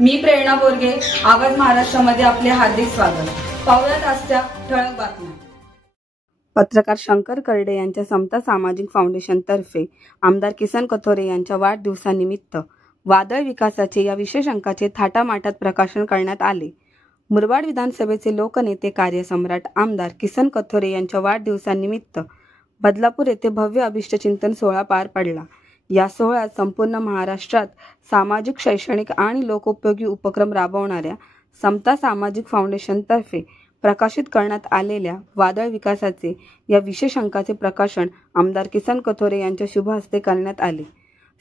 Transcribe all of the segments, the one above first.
मी प्रेरणा बोरगे, आवाज महाराष्ट्रामध्ये आपले हार्दिक स्वागत। पाहुयात आजच्या ठळक बातम्या। पत्रकार शंकर करडे यांच्या समता सामाजिक फाउंडेशन तर्फे आमदार किसन कथोरे यांच्या वाढदिवसानिमित्त वादळ विकासाचे या विशेष अंकाचे थाटामाटात प्रकाशन करण्यात आले। मुरबाड विधानसभेचे लोकनेते कार्यसम्राट आमदार किसन कथोरे यांच्या वाढदिवसानिमित्त बदलापूर येथे भव्य अभिष्टचिंतन सोहळा पार पडला। या सोहळ्यात संपूर्ण महाराष्ट्रात सामाजिक, शैक्षणिक आणि लोकोपयोगी उपक्रम राबवणाऱ्या समता सामाजिक फाउंडेशन तर्फे प्रकाशित करण्यात आलेल्या वादळ विकासाचे या विशेष अंकाचे प्रकाशन आमदार किसन कथोरे यांच्या शुभ हस्ते करण्यात आले।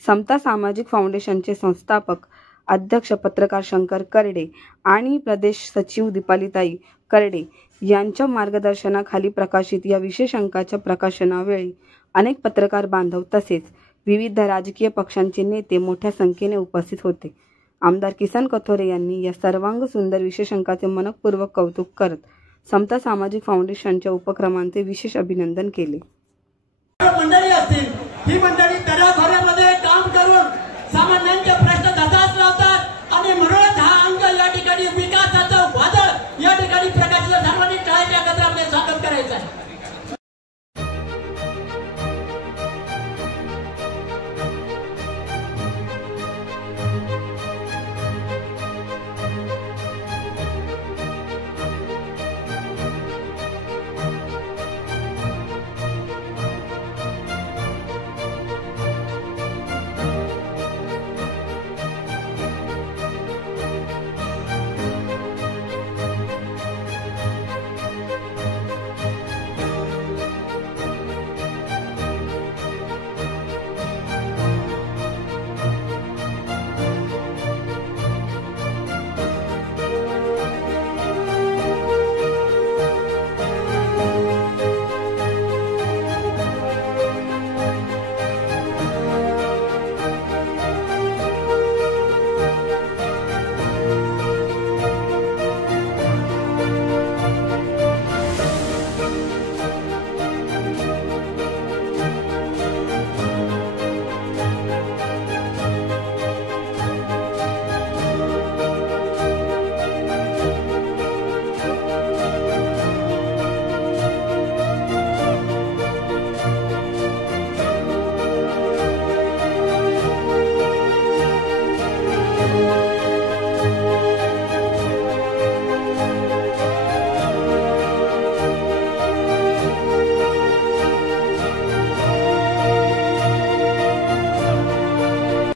समता सामाजिक फाउंडेशनचे संस्थापक अध्यक्ष पत्रकार शंकर करडे आणि प्रदेश सचिव दीपालीताई करडे यांच्या मार्गदर्शनाखाली प्रकाशित या विशेष अंकाच्या प्रकाशनावेळी अनेक पत्रकार बांधव तसेच विविध राजकीय पक्षांचे नेते मोठ्या संख्येने उपस्थित होते। आमदार किसन कथोरे यांनी या सर्वांग सुंदर विशेष अंकाचे मनपूर्वक कौतुक करत समता सामाजिक फाउंडेशनच्या उपक्रमांचे विशेष अभिनंदन केले। मंडळी असतील ही मंडळी तडाखोऱ्या